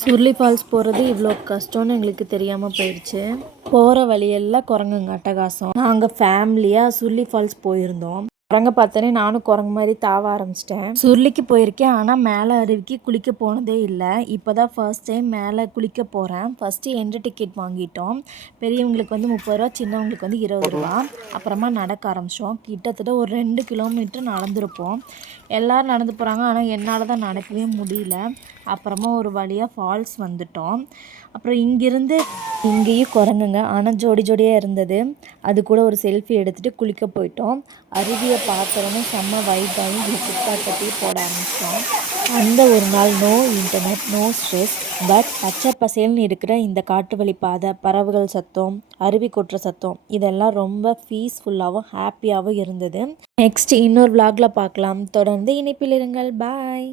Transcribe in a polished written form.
Suruli falls போகிறது இவ்வளோ கஷ்டம்னு எங்களுக்கு தெரியாமல் போயிடுச்சு. போகிற வழியெல்லாம் குரங்குங்க அட்டகாசம். நாங்கள் ஃபேமிலியாக சுருளி ஃபால்ஸ் போயிருந்தோம். குரங்க பார்த்தோன்னே நானும் குரங்கு மாதிரி தாவ ஆரம்பிச்சிட்டேன். சுருளிக்கு போயிருக்கேன், ஆனால் மேலே அருவிக்கு குளிக்க போனதே இல்லை. இப்போ தான் ஃபர்ஸ்ட் டைம் மேலே குளிக்க போகிறேன். ஃபஸ்ட்டு என்ட்ரி டிக்கெட் வாங்கிட்டோம். பெரியவங்களுக்கு வந்து 30 ரூபா, சின்னவங்களுக்கு வந்து 20 ரூபா. அப்புறமா நடக்க ஆரம்பித்தோம். கிட்டத்தட்ட ஒரு 2 கிலோமீட்டர் நடந்திருப்போம். எல்லோரும் நடந்து போகிறாங்க, ஆனால் என்னால் தான் நடக்கவே முடியல. அப்புறமா ஒரு வழியாக ஃபால்ஸ் வந்துட்டோம். அப்புறம் இங்கேருந்து இங்கேயும் குரங்குங்க, ஆனால் ஜோடி ஜோடியாக இருந்தது. அது கூட ஒரு செல்ஃபி எடுத்துகிட்டு குளிக்க போயிட்டோம். அருவியை பார்த்தோன்னே செம்ம வைப்பாகி குளிப்பாட்டத்தையே போட ஆரம்பித்தோம். அந்த ஒரு நாள் no internet, no stress. But பச்சை பசேல்னு இருக்கிற இந்த காட்டு வழி பாதை, பறவைகள் சத்தம், அருவி கொட்டுற சத்தம், இதெல்லாம் ரொம்ப பீஸ்ஃபுல்லாகவும் ஹாப்பியாகவும் இருந்தது. நெக்ஸ்ட் இன்னொரு vlogல பார்க்கலாம். தொடர்ந்து இணைப்பில் இருங்கள். பாய்.